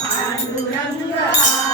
Pandurang a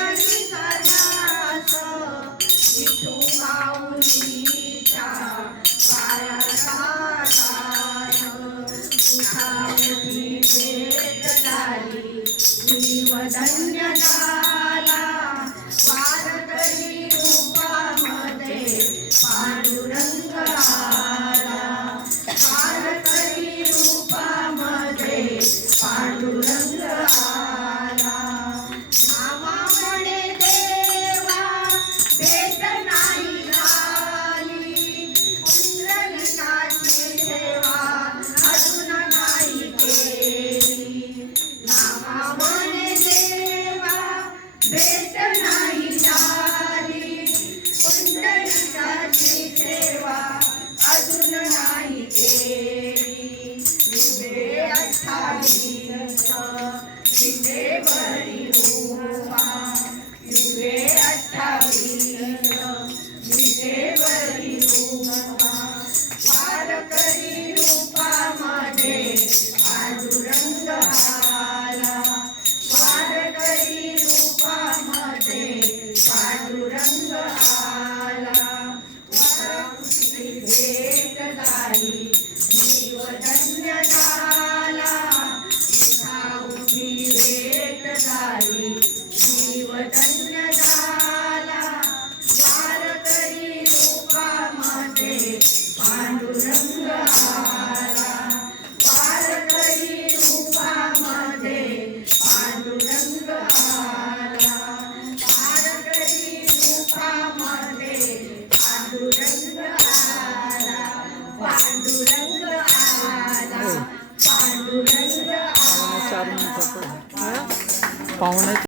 Yeah. पाहुण्याच्या